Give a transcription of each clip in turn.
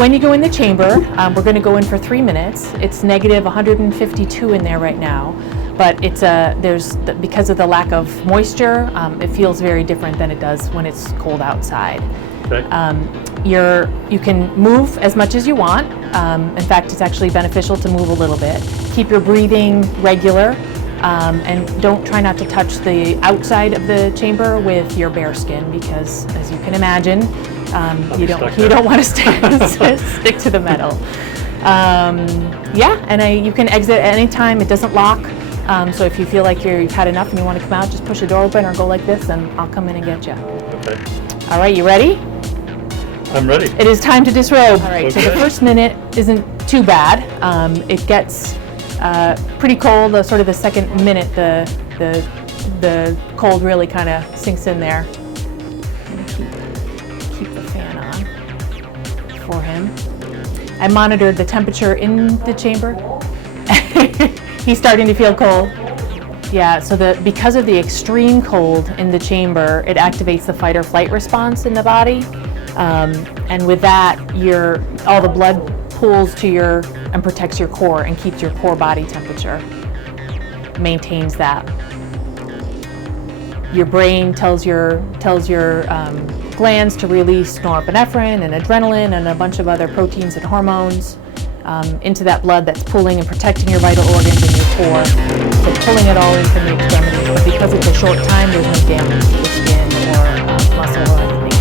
when you go in the chamber, we're going to go in for 3 minutes. It's negative 152 in there right now, but because of the lack of moisture, it feels very different than it does when it's cold outside. Okay. You can move as much as you want. In fact, it's actually beneficial to move a little bit. Keep your breathing regular, and try not to touch the outside of the chamber with your bare skin, because as you can imagine, you don't want to stick to the metal. You can exit at any time. It doesn't lock. So if you feel like you've had enough and you want to come out, just push the door open or go like this, and I'll come in and get you. Okay. All right, you ready? I'm ready. It is time to disrobe. All right, Okay. so the first minute isn't too bad. It gets pretty cold. Sort of the second minute, the cold really kind of sinks in there. Keep the fan on for him. I monitored the temperature in the chamber. He's starting to feel cold. Yeah, so because of the extreme cold in the chamber, it activates the fight or flight response in the body. And with that, all the blood pools to and protects your core and keeps your core body temperature, maintains that. Your brain tells your glands to release norepinephrine and adrenaline and a bunch of other proteins and hormones into that blood that's pulling and protecting your vital organs and your core. So pulling it all in from the extremities, but because it's a short time, there's no damage to the skin or muscle or anything.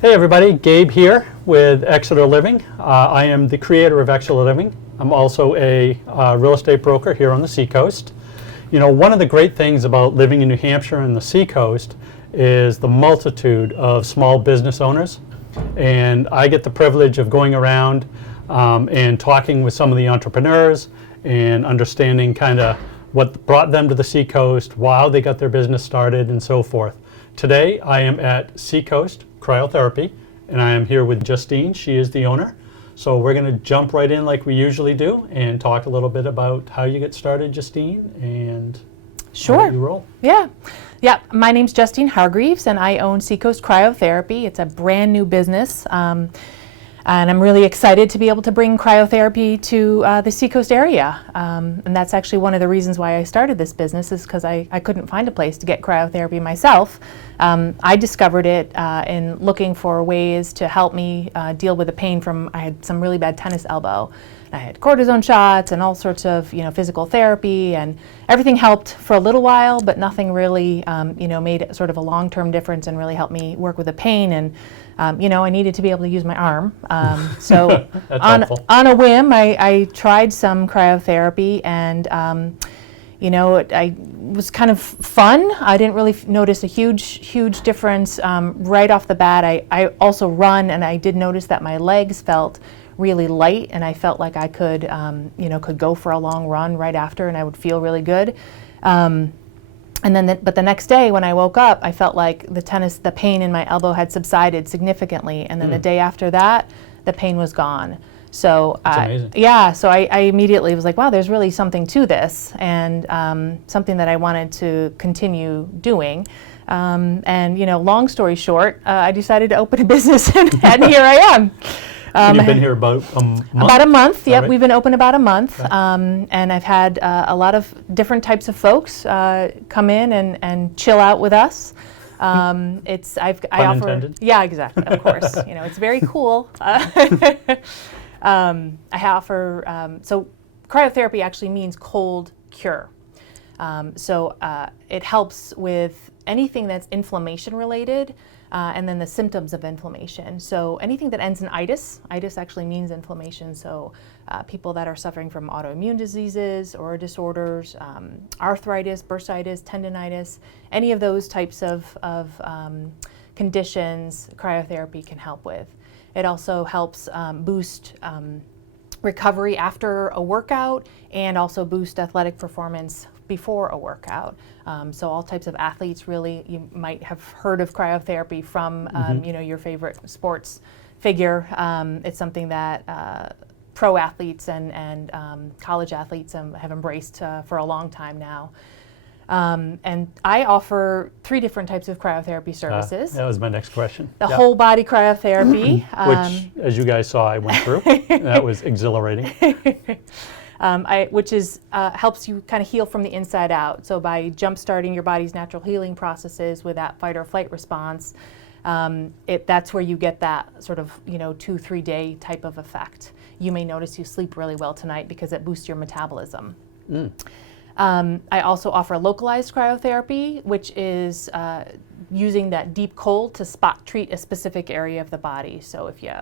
Hey everybody, Gabe here with Exeter Living. I am the creator of Exeter Living. I'm also a real estate broker here on the Seacoast. You know, one of the great things about living in New Hampshire and the Seacoast is the multitude of small business owners. And I get the privilege of going around and talking with some of the entrepreneurs and understanding kind of what brought them to the Seacoast, how they got their business started, and so forth. Today I am at Seacoast Cryotherapy, and I am here with Justine. She is the owner. So we're going to jump right in like we usually do and talk a little bit about how you get started, Justine, and how you roll. Yeah, my name's Justine Hargreaves, and I own Seacoast Cryotherapy. It's a brand new business, and I'm really excited to be able to bring cryotherapy to the Seacoast area. And that's actually one of the reasons why I started this business, is because I couldn't find a place to get cryotherapy myself. I discovered it in looking for ways to help me deal with the pain I had some really bad tennis elbow. I had cortisone shots and all sorts of physical therapy, and everything helped for a little while, but nothing really made sort of a long-term difference and really helped me work with the pain. And I needed to be able to use my arm. So on a whim, I tried some cryotherapy, and it was kind of fun. I didn't really notice a huge difference right off the bat. I also run, and I did notice that my legs felt really light, and I felt like I could go for a long run right after, and I would feel really good. But the next day when I woke up, I felt like the pain in my elbow had subsided significantly, and then the day after that, the pain was gone. So I immediately was like, wow, there's really something to this, and something that I wanted to continue doing. Long story short, I decided to open a business, and here I am. You've been here about a month? About a month, yep. Right. We've been open about a month. Okay. And I've had a lot of different types of folks come in and chill out with us. I offer, intended. yeah, exactly, of course. It's very cool. I offer, so cryotherapy actually means cold cure. It helps with anything that's inflammation related, and then the symptoms of inflammation. So anything that ends in itis actually means inflammation. So people that are suffering from autoimmune diseases or disorders, arthritis, bursitis, tendinitis, any of those types of conditions, cryotherapy can help with. It also helps boost recovery after a workout, and also boost athletic performance before a workout. So all types of athletes, really, you might have heard of cryotherapy from your favorite sports figure. It's something that pro athletes and college athletes have embraced for a long time now. And I offer 3 different types of cryotherapy services. That was my next question. The whole body cryotherapy, Which, as you guys saw, I went through. That was exhilarating. which is helps you kind of heal from the inside out. So by jump starting your body's natural healing processes with that fight or flight response, that's where you get that sort of 2-3 day type of effect. You may notice you sleep really well tonight because it boosts your metabolism. I also offer localized cryotherapy, which is using that deep cold to spot treat a specific area of the body. So if you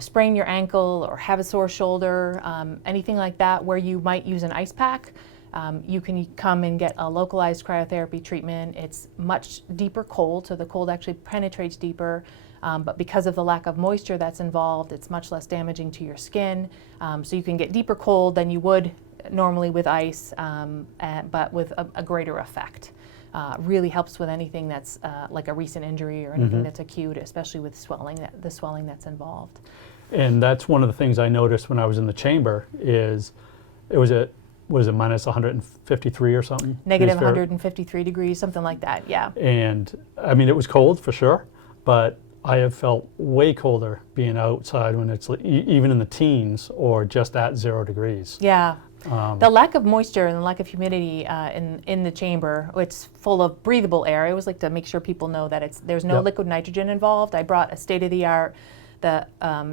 sprain your ankle or have a sore shoulder, anything like that where you might use an ice pack, you can come and get a localized cryotherapy treatment. It's much deeper cold, so the cold actually penetrates deeper. But because of the lack of moisture that's involved, it's much less damaging to your skin. So you can get deeper cold than you would normally with ice, but with a greater effect. Really helps with anything that's like a recent injury or anything that's acute, especially with the swelling that's involved. And that's one of the things I noticed when I was in the chamber is it was minus 153 or something? Negative 153 degrees, something like that, yeah. And I mean, it was cold for sure, but I have felt way colder being outside when it's even in the teens or just at 0 degrees. Yeah. The lack of moisture and the lack of humidity in the chamber, it's full of breathable air. I always like to make sure people know that there's no liquid nitrogen involved. I brought a state-of-the-art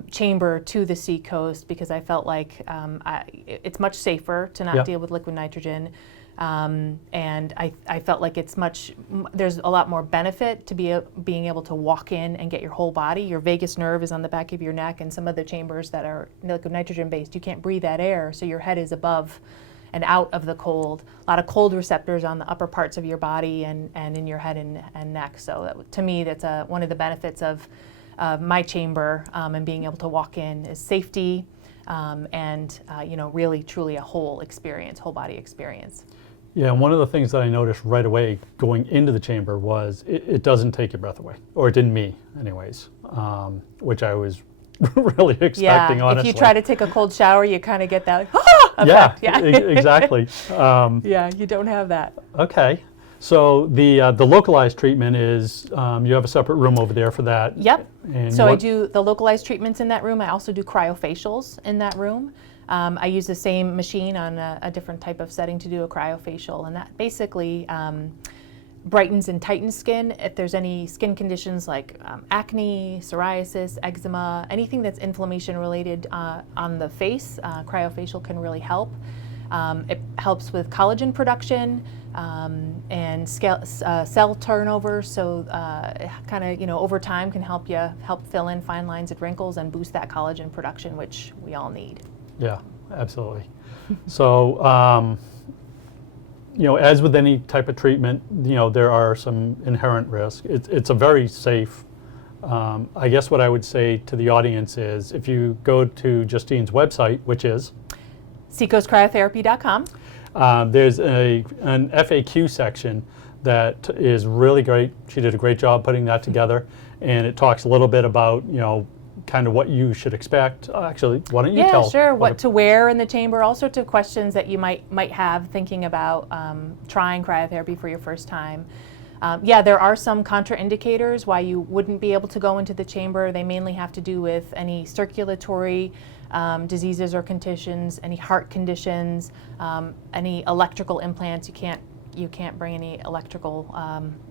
chamber to the Seacoast because I felt like it's much safer to not deal with liquid nitrogen. And I felt like there's a lot more benefit to being able to walk in and get your whole body. Your vagus nerve is on the back of your neck, and some of the chambers that are liquid nitrogen based, you can't breathe that air, so your head is above and out of the cold. A lot of cold receptors on the upper parts of your body and in your head and neck. So to me, that's one of the benefits of my chamber and being able to walk in is safety and really truly a whole body experience. Yeah, and one of the things that I noticed right away going into the chamber was it doesn't take your breath away, or it didn't me anyways, which I was really expecting, honestly. If you try to take a cold shower, you kind of get that effect. Yeah, exactly. Yeah, you don't have that. Okay, so the localized treatment is you have a separate room over there for that. Yep, and so I do the localized treatments in that room. I also do cryofacials in that room. I use the same machine on a different type of setting to do a cryofacial, and that basically brightens and tightens skin. If there's any skin conditions like acne, psoriasis, eczema, anything that's inflammation related on the face, cryofacial can really help. It helps with collagen production and cell turnover, so kind of over time can help fill in fine lines and wrinkles and boost that collagen production, which we all need. Yeah, absolutely. So, as with any type of treatment, there are some inherent risks. It's a very safe. I guess what I would say to the audience is, if you go to Justine's website, which is SeacoastCryotherapy.com, there's an FAQ section that is really great. She did a great job putting that together, and it talks a little bit about kind of what you should expect. Actually, why don't you tell? Yeah, sure. What to wear in the chamber, all sorts of questions that you might have thinking about trying cryotherapy for your first time. There are some contraindicators why you wouldn't be able to go into the chamber. They mainly have to do with any circulatory diseases or conditions, any heart conditions, any electrical implants. You can't bring any electrical,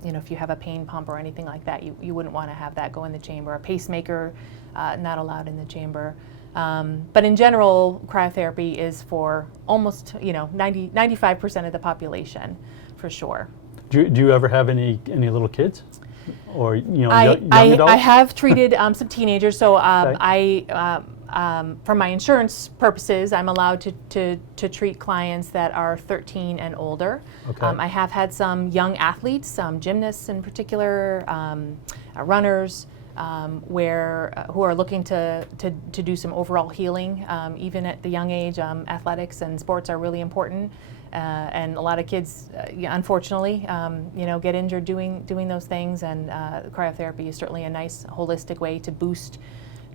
if you have a pain pump or anything like that, you wouldn't want to have that go in the chamber. A pacemaker, not allowed in the chamber. But in general, cryotherapy is for almost, 95% of the population, for sure. Do you ever have any little kids? Or, young adults? I have treated some teenagers, so for my insurance purposes, I'm allowed to treat clients that are 13 and older. Okay. I have had some young athletes, some gymnasts in particular, runners, who are looking to do some overall healing. Even at the young age, athletics and sports are really important. And a lot of kids, unfortunately, get injured doing those things. And cryotherapy is certainly a nice holistic way to boost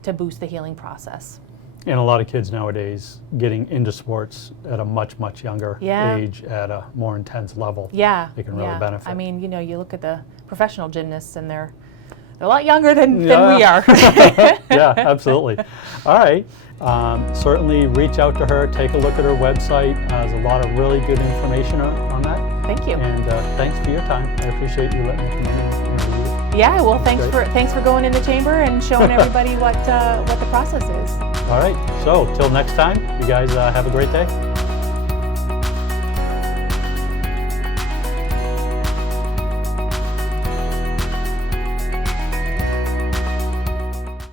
the healing process. And a lot of kids nowadays getting into sports at a much, much younger Yeah. age at a more intense level. Yeah. They can really yeah. benefit. I mean, you look at the professional gymnasts and they're a lot younger than we Yeah. are. Yeah, absolutely. All right. Certainly reach out to her, take a look at her website. There's a lot of really good information on that. Thank you. And thanks for your time. I appreciate you letting me come in and interview you. Yeah, well, That's thanks for going in the chamber and showing everybody what the process is. All right. So till next time, you guys have a great day.